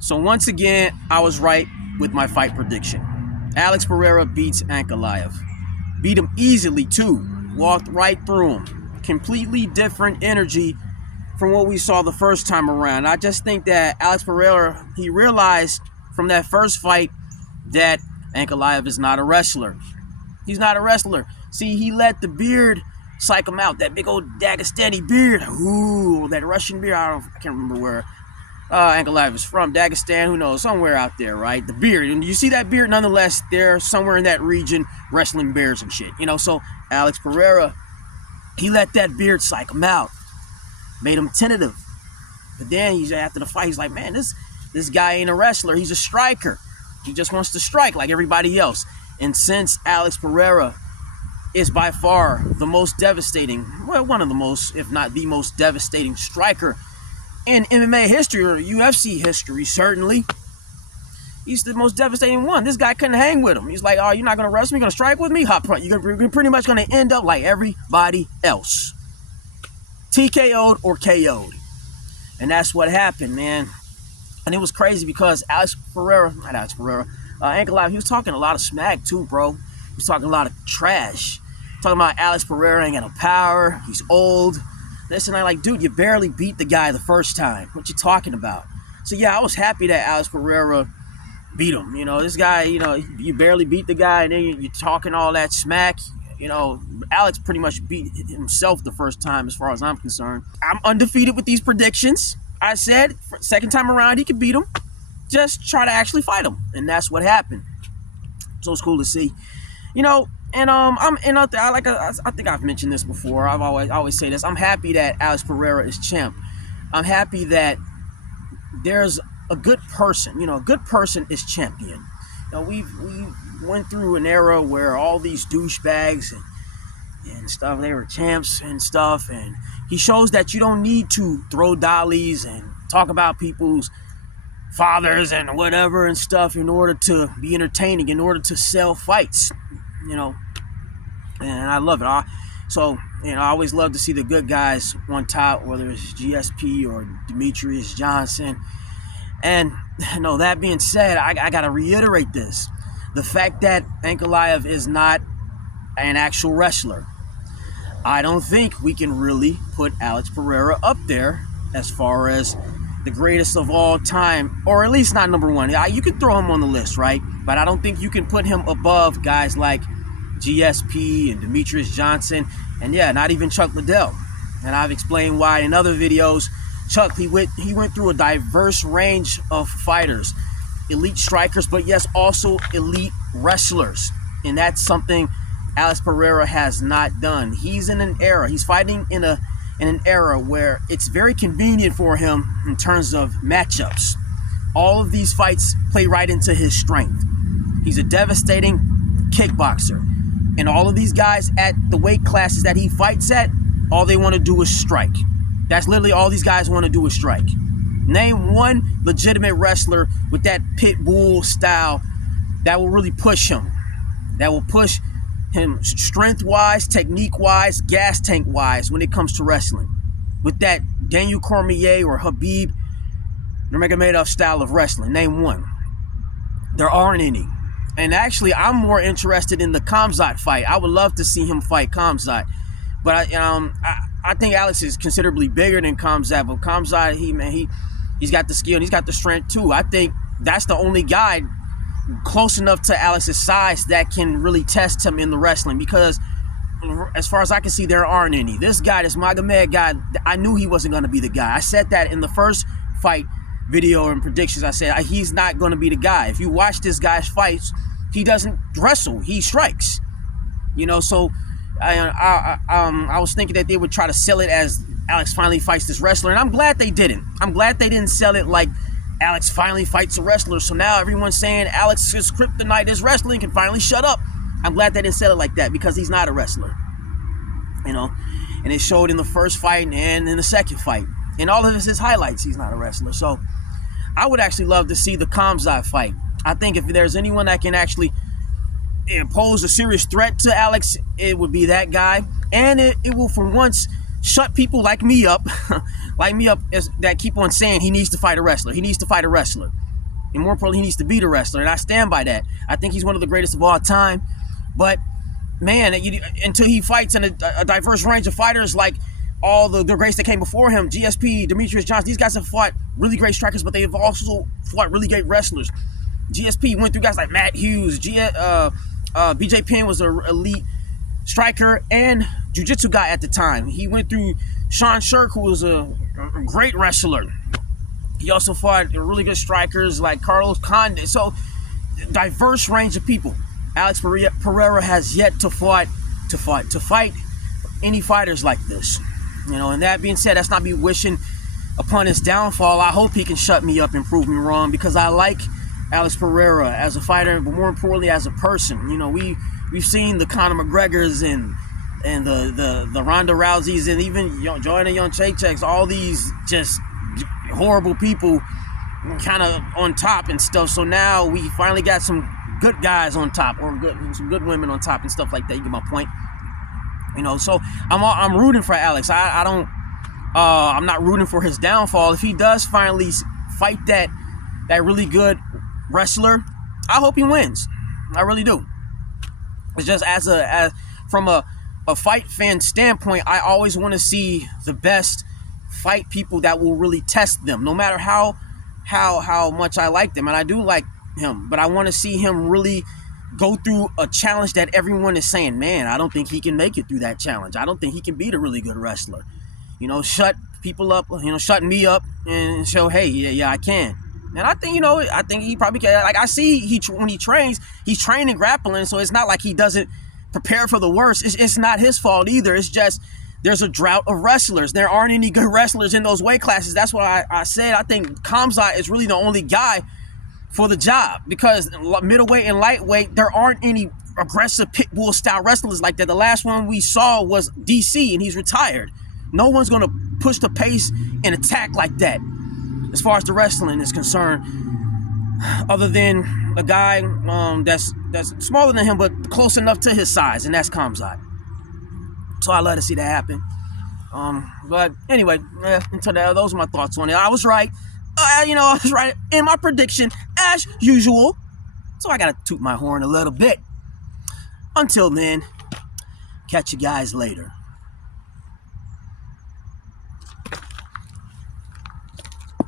So once again, I was right with my fight prediction. Alex Pereira beats Ankalaev. Beat him easily too. Walked right through him. Completely different energy from what we saw the first time around. I just think that Alex Pereira, he realized from that first fight that Ankalaev is not a wrestler. He's not a wrestler. See, he let the beard psych him out. That big old Dagestani beard. Ooh, that Russian beard. I can't remember where Ankalaev is from. Dagestan, who knows? Somewhere out there, right? The beard. And you see that beard, nonetheless, they're somewhere in that region wrestling bears and shit. You know, so Alex Pereira, he let that beard psych him out. Made him tentative. But then he's after the fight, he's like, man, this guy ain't a wrestler. He's a striker. He just wants to strike like everybody else. And since Alex Pereira is by far the most devastating, well, one of the most, if not the most devastating striker in MMA history or UFC history, certainly, he's the most devastating one. This guy couldn't hang with him. He's like, oh, you're not going to wrestle me? You're going to strike with me? Hop front. You're pretty much going to end up like everybody else. TKO'd or KO'd. And that's what happened, man. And it was crazy because Ankalaev, he was talking a lot of smack too, bro. He was talking a lot of trash. Talking about Alex Pereira ain't got no power. He's old. This and I, like, dude, you barely beat the guy the first time. What you talking about? So yeah, I was happy that Alex Pereira beat him. You know, this guy, you know, you barely beat the guy, and then you're talking all that smack. You know, Alex pretty much beat himself the first time as far as I'm concerned. I'm undefeated with these predictions. I said, second time around, he could beat him. Just try to actually fight him. And that's what happened. So it's cool to see. You know, and I think I've mentioned this before. I always say this. I'm happy that Alex Pereira is champ. I'm happy that there's a good person. You know, a good person is champion. You know, we went through an era where all these douchebags and stuff, they were champs and stuff, and he shows that you don't need to throw dollies and talk about people's fathers and whatever and stuff in order to be entertaining, in order to sell fights, you know, and I love it. So, you know, I always love to see the good guys on top, whether it's GSP or Demetrius Johnson. And, you know, that being said, I got to reiterate this. The fact that Ankalaev is not an actual wrestler, I don't think we can really put Alex Pereira up there as far as the greatest of all time, or at least not number one. You can throw him on the list, right? But I don't think you can put him above guys like GSP and Demetrius Johnson, and yeah, not even Chuck Liddell. And I've explained why in other videos. Chuck, he went through a diverse range of fighters, elite strikers, but yes, also elite wrestlers. And that's something Alex Pereira has not done. He's in an era, he's fighting in an era where it's very convenient for him in terms of matchups. All of these fights play right into his strength. He's a devastating kickboxer. And all of these guys at the weight classes that he fights at, all they want to do is strike. That's literally all these guys want to do is strike. Name one legitimate wrestler with that pit bull style that will really push him. That will push him strength-wise, technique-wise, gas tank-wise when it comes to wrestling. With that Daniel Cormier or Habib Nurmagomedov style of wrestling. Name one. There aren't any. And actually, I'm more interested in the Khamzat fight. I would love to see him fight Khamzat. But I think Alex is considerably bigger than Khamzat. But Khamzat, he's got the skill and he's got the strength too. I think that's the only guy close enough to Alex's size that can really test him in the wrestling, because as far as I can see, there aren't any. This guy, this Magomed guy, I knew he wasn't going to be the guy. I said that in the first fight video and predictions. I said he's not going to be the guy. If you watch this guy's fights, he doesn't wrestle, he strikes. You know, so I was thinking that they would try to sell it as Alex finally fights this wrestler, and I'm glad they didn't. I'm glad they didn't sell it like Alex finally fights a wrestler, so now everyone's saying Alex's kryptonite is wrestling, can finally shut up. I'm glad they didn't sell it like that, because he's not a wrestler. You know, and it showed in the first fight and in the second fight. In all of his highlights, he's not a wrestler. So I would actually love to see the Khamzat fight. I think if there's anyone that can actually pose a serious threat to Alex, it would be that guy. And it will, for once, shut people like me up, that keep on saying he needs to fight a wrestler. He needs to fight a wrestler. And more importantly, he needs to beat a wrestler, and I stand by that. I think he's one of the greatest of all time. But man, until he fights in a diverse range of fighters like all the greats that came before him, GSP, Demetrius Johnson, these guys have fought really great strikers, but they have also fought really great wrestlers. GSP went through guys like Matt Hughes. BJ Penn was an elite striker and jiu-jitsu guy at the time. He went through Sean Shirk, who was a great wrestler. He also fought really good strikers like Carlos Condit. So, diverse range of people. Alex Pereira has yet to fight any fighters like this. And that being said, that's not me wishing upon his downfall. I hope he can shut me up and prove me wrong, because I like Alex Pereira as a fighter, but more importantly as a person. We've seen the Conor McGregors and the Ronda Rouseys and even Joanna Jędrzejczyks, all these just horrible people kind of on top and stuff. So now we finally got some good guys on top, or some good women on top and stuff like that. You get my point. So I'm rooting for Alex. I'm not rooting for his downfall. If he does finally fight that really good wrestler, I hope he wins. I really do. It's just from a fight fan standpoint, I always want to see the best fight people that will really test them, no matter how much I like them, and I do like him, but I want to see him really go through a challenge that everyone is saying, man, I don't think he can make it through that challenge. I don't think he can beat a really good wrestler. Shut people up, shut me up and show, hey, yeah, I can. And I think he probably can. Like, I see when he trains, he's training grappling, so it's not like he doesn't prepare for the worst. It's not his fault either. It's just there's a drought of wrestlers. There aren't any good wrestlers in those weight classes. That's why I said I think Khamzat is really the only guy for the job, because middleweight and lightweight, there aren't any aggressive pit bull style wrestlers like that. The last one we saw was DC, and he's retired. No one's going to push the pace and attack like that as far as the wrestling is concerned, other than a guy that's smaller than him but close enough to his size, and that's Khamzat. So I love to see that happen. But anyway, until that, those are my thoughts on it. I was right. I was right in my prediction as usual. So I gotta toot my horn a little bit. Until then, catch you guys later.